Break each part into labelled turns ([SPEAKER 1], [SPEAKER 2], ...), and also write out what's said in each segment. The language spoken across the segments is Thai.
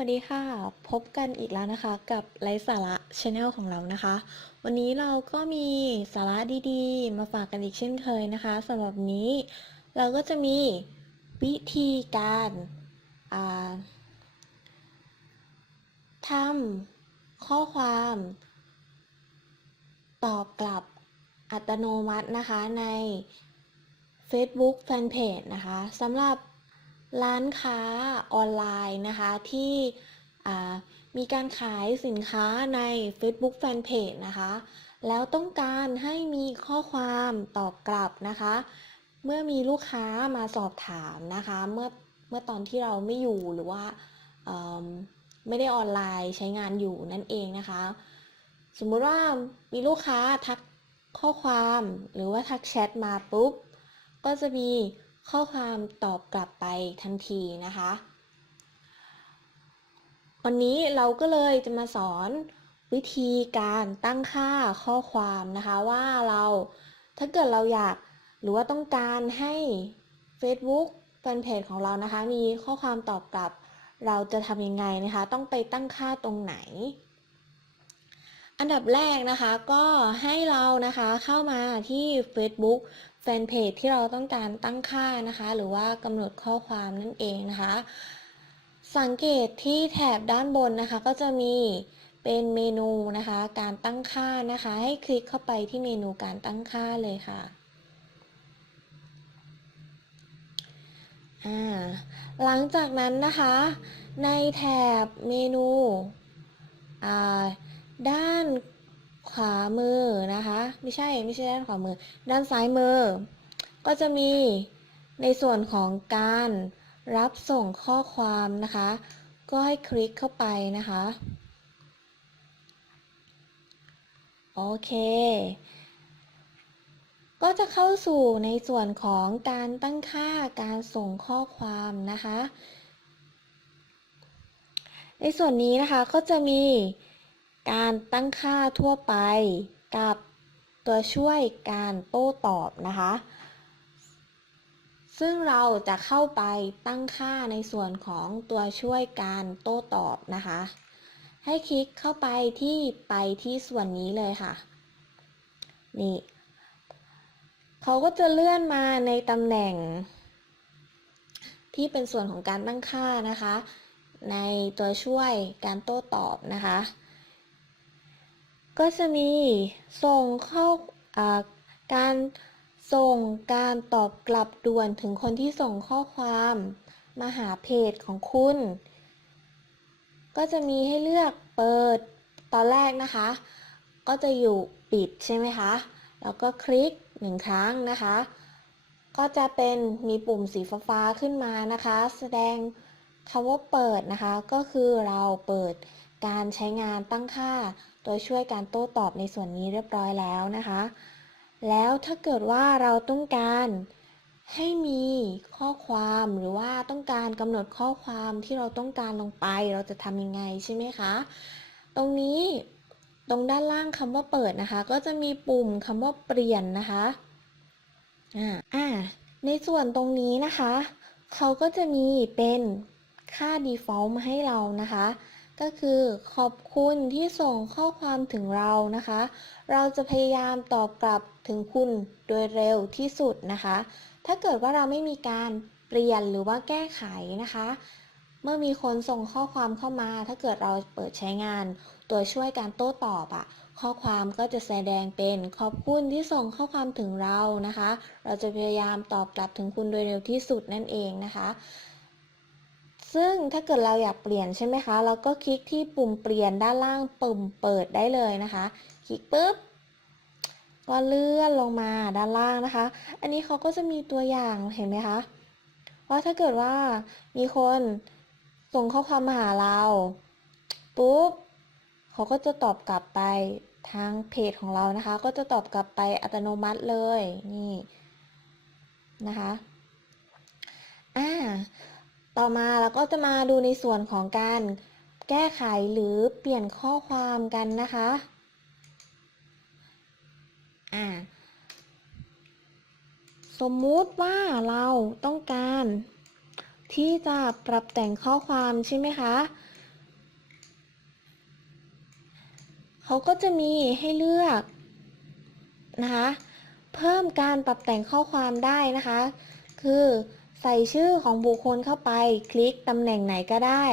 [SPEAKER 1] วัสดีค่ะ พบกันอีกแล้วนะคะ กับไลฟ์สาระช anel ของเรานะคะ วันนี้เราก็มีสาระดีๆ มาฝากกันอีกเช่นเคยนะคะสำหรับนี้เราก็จะมีวิธีการาทำข้อความ ตอบกลับอัตโนมัตินะคะใน Facebook Fanpage นะคะสำหรับ ร้านค้าออนไลน์นะคะที่มีการขายสินค้าใน Facebook Fanpage นะคะ แล้วต้องการให้มีข้อความตอบกลับนะคะ เมื่อมีลูกค้ามาสอบถามนะคะ เมื่อเมื่อตอนที่เราไม่อยู่หรือว่าไม่ได้ออนไลน์ใช้งานอยู่นั่นเองนะคะ สมมุติว่ามีลูกค้าทักข้อความหรือว่าทักแชทมาปุ๊บ ก็จะมี ข้อความตอบกลับไปทันทีนะคะ วันนี้เราก็เลยจะมาสอนวิธีการตั้งค่าข้อความนะคะว่าเราถ้าเกิดเราอยากหรือว่าต้องการให้ Facebook แฟนเพจของเรานะคะ มีข้อความตอบกลับ เราจะทำยังไงนะคะ ต้องไปตั้งค่าตรงไหน อันดับแรกนะคะก็ให้เรานะคะเข้ามาที่ Facebook แฟนเพจที่เราต้องการตั้งค่านะคะ หรือว่ากำหนดข้อความนั่นเองนะคะ สังเกตที่แถบด้านบนนะคะ ก็จะมีเป็นเมนูนะคะ การตั้งค่านะคะ ให้คลิกเข้าไปที่เมนูการตั้งค่าเลยค่ะหลังจากนั้นนะคะ ในแถบเมนูด้าน ขวามือนะคะ ไม่ใช่ไม่ใช่ด้านขวามือ ด้านซ้ายมือ ก็จะมีในส่วนของการรับส่งข้อความนะคะ ก็ให้คลิกเข้าไปนะคะ โอเค ก็จะเข้าสู่ในส่วนของการตั้งค่าการส่งข้อความนะคะ ในส่วนนี้นะคะก็จะมี การตั้งค่าทั่วไปกับตัวช่วยการโต้ตอบนะคะ ซึ่งเราจะเข้าไปตั้งค่าในส่วนของตัวช่วยการโต้ตอบนะคะ ให้คลิกเข้าไปที่ไปที่ส่วนนี้เลยค่ะ นี่เขาก็จะเลื่อนมาในตำแหน่ง ที่เป็นส่วนของการตั้งค่านะคะ ในตัวช่วยการโต้ตอบนะคะ ก็จะมีส่งเข้าการส่งการตอบกลับด่วนถึงคนที่ส่งข้อความมาหาเพจของคุณ ก็จะมีให้เลือกเปิดตอนแรกนะคะ ก็จะอยู่ปิดใช่ไหมคะแล้วก็คลิกหนึ่งครั้งนะคะ ก็จะเป็นมีปุ่มสีฟ้าขึ้นมานะคะ แสดงคำว่าเปิดนะคะ ก็คือเราเปิดการใช้งานตั้งค่า โดยช่วยการโต้ตอบในส่วนนี้เรียบร้อยแล้วนะคะ แล้วถ้าเกิดว่าเราต้องการให้มีข้อความหรือว่าต้องการกำหนดข้อความที่เราต้องการลงไป เราจะทำยังไงใช่ไหมคะ ตรงนี้ตรงด้านล่างคำว่าเปิดนะคะ ก็จะมีปุ่มคำว่าเปลี่ยนนะคะอ่าอ่าในส่วนตรงนี้นะคะ เขาก็จะมีเป็นค่า default มาให้เรานะคะ ก็คือขอบคุณที่ส่งข้อความถึงเรานะคะ เราจะพยายามตอบกลับถึงคุณโดยเร็วที่สุดนะคะ ถ้าเกิดว่าเราไม่มีการเปลี่ยนหรือว่าแก้ไขนะคะ เมื่อมีคนส่งข้อความเข้ามา ถ้าเกิดเราเปิดใช้งาน ตัวช่วยการโต้ตอบอะข้อความก็จะแสดงเป็นขอบคุณที่ส่งข้อความถึงเรานะคะ เราจะพยายามตอบกลับถึงคุณโดยเร็วที่สุดนั่นเองนะคะ ซึ่งถ้าเกิดเราอยากเปลี่ยนใช่ไหมคะ เราก็คลิกที่ปุ่มเปลี่ยนด้านล่างปุ่มเปิดได้เลยนะคะ คลิกปุ๊บ ก็เลื่อนลงมาด้านล่างนะคะ อันนี้เขาก็จะมีตัวอย่างเห็นไหมคะ ว่าถ้าเกิดว่ามีคนส่งข้อความมาหาเรา ปุ๊บเขาก็จะตอบกลับไปทางเพจของเรานะคะ ก็จะตอบกลับไปอัตโนมัติเลยนี่นะคะ อ่า ต่อมาเราก็จะมาดูในส่วนของการแก้ไขหรือเปลี่ยนข้อความกันนะคะอ่าสมมุติว่าเราต้องการที่จะปรับแต่งข้อความใช่ไหมคะ เขาก็จะมีให้เลือกนะคะ เพิ่มการปรับแต่งข้อความได้นะคะ คือ ใส่ชื่อของบุคคลเข้าไป คลิกตำแหน่งไหนก็ได้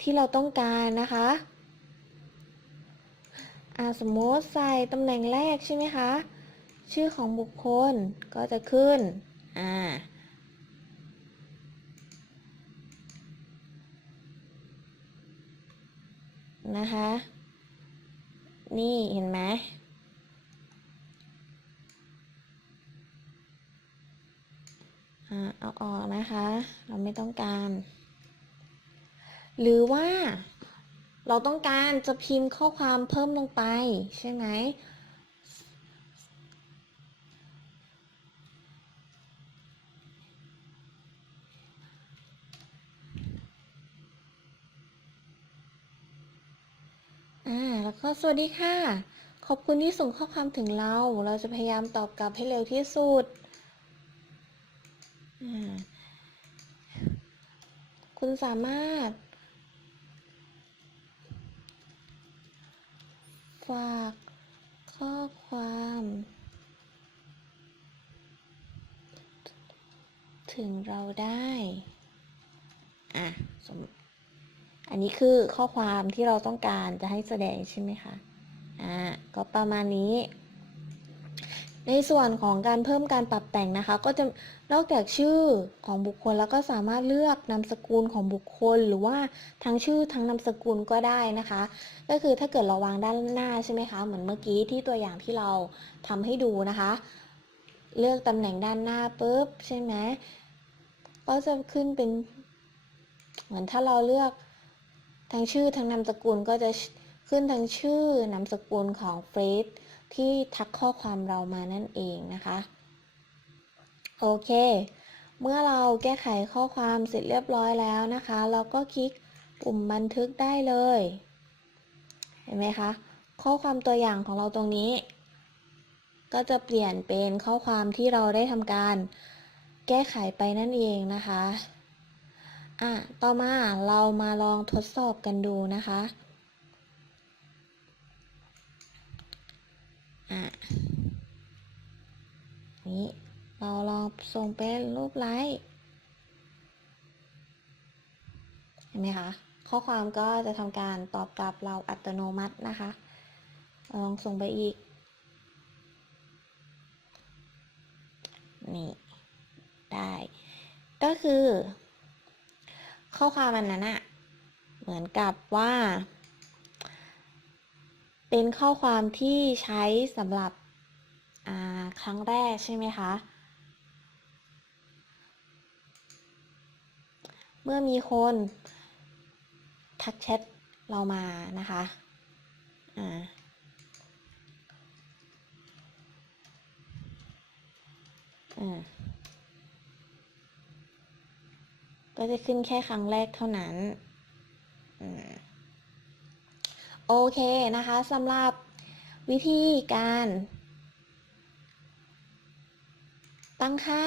[SPEAKER 1] ที่เราต้องการนะคะอ่าสมมติใส่ตำแหน่งแรกใช่ไหมคะ ชื่อของบุคคลก็จะขึ้นอ่านะคะ นี่เห็นไหม อ่า เอาออกนะคะ เราไม่ต้องการ หรือว่าเราต้องการจะพิมพ์ข้อความเพิ่มลงไปใช่ไหมอ่าแล้วก็สวัสดีค่ะ ขอบคุณที่ส่งข้อความถึงเรา เราจะพยายามตอบกลับให้เร็วที่สุด คุณสามารถ ฝากข้อความ ถึงเราได้ อะ สม อันนี้คือข้อความที่เราต้องการจะให้แสดงใช่ไหมคะ อ่าก็ประมาณนี้ ในส่วนของการเพิ่มการปรับแต่งนะคะ ก็จะนอกจากชื่อของบุคคลแล้วก็สามารถเลือกนามสกุลของบุคคล หรือว่าทั้งชื่อทั้งนามสกุลก็ได้นะคะ ก็คือถ้าเกิดเราวางด้านหน้าใช่ไหมคะ เหมือนเมื่อกี้ที่ตัวอย่างที่เราทำให้ดูนะคะ เลือกตำแหน่งด้านหน้าปุ๊บใช่ไหมก็จะขึ้นเป็น เหมือนถ้าเราเลือกทั้งชื่อทั้งนามสกุลก็จะขึ้นทั้งชื่อนามสกุลของเฟซ ที่ทักข้อความเรามานั่นเองนะคะ โอเค เมื่อเราแก้ไขข้อความเสร็จเรียบร้อยแล้วนะคะ เราก็คลิกปุ่มบันทึกได้เลย เห็นไหมคะ ข้อความตัวอย่างของเราตรงนี้ ก็จะเปลี่ยนเป็นข้อความที่เราได้ทำการแก้ไขไปนั่นเองนะคะ อะ ต่อมาเรามาลองทดสอบกันดูนะคะ อะนี้เราลองส่งเป็นรูปไลค์เห็นไหมคะ ข้อความก็จะทำการตอบกลับเราอัตโนมัตินะคะเราลองส่งไปอีก นี่ ได้ ก็คือ ข้อความอันนั้นอะเหมือนกับว่า เป็นข้อความที่ใช้สำหรับครั้งแรกใช่ไหมคะ เมื่อมีคนทักแชทเรามานะคะก็จะขึ้นแค่ครั้งแรกเท่านั้น โอเคนะคะสำหรับวิธีการ ตั้งค่า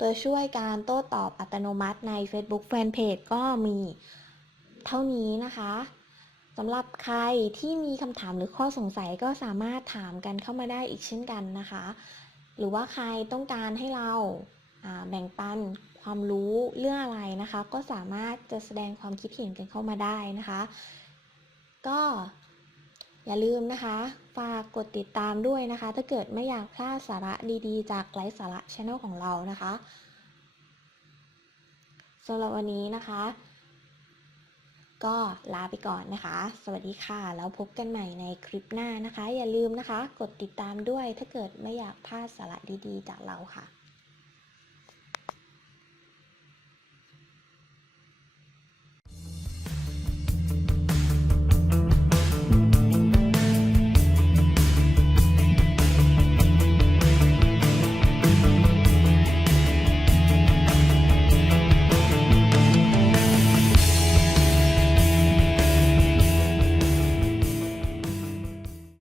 [SPEAKER 1] ตัวช่วยการโต้ตอบอัตโนมัติใน Facebook Fanpage ก็มีเท่านี้นะคะสำหรับใครที่มีคำถามหรือข้อสงสัยก็สามารถถามกันเข้ามาได้อีกเช่นกันนะคะ หรือว่าใครต้องการให้เราแบ่งปันความรู้เรื่องอะไรนะคะ ก็สามารถจะแสดงความคิดเห็นกันเข้ามาได้นะคะ ก็อย่าลืมนะคะ ฝากกดติดตามด้วยนะคะ ถ้าเกิดไม่อยากพลาดสาระดีๆ จากไลฟ์สาระช anel ของเรานะคะสำหรับวันนี้นะคะ ก็ลาไปก่อนนะคะ สวัสดีค่ะ แล้วพบกันใหม่ในคลิปหน้านะคะ อย่าลืมนะคะ กดติดตามด้วยถ้าเกิดไม่อยากพลาดสาระดีๆ จากเราค่ะ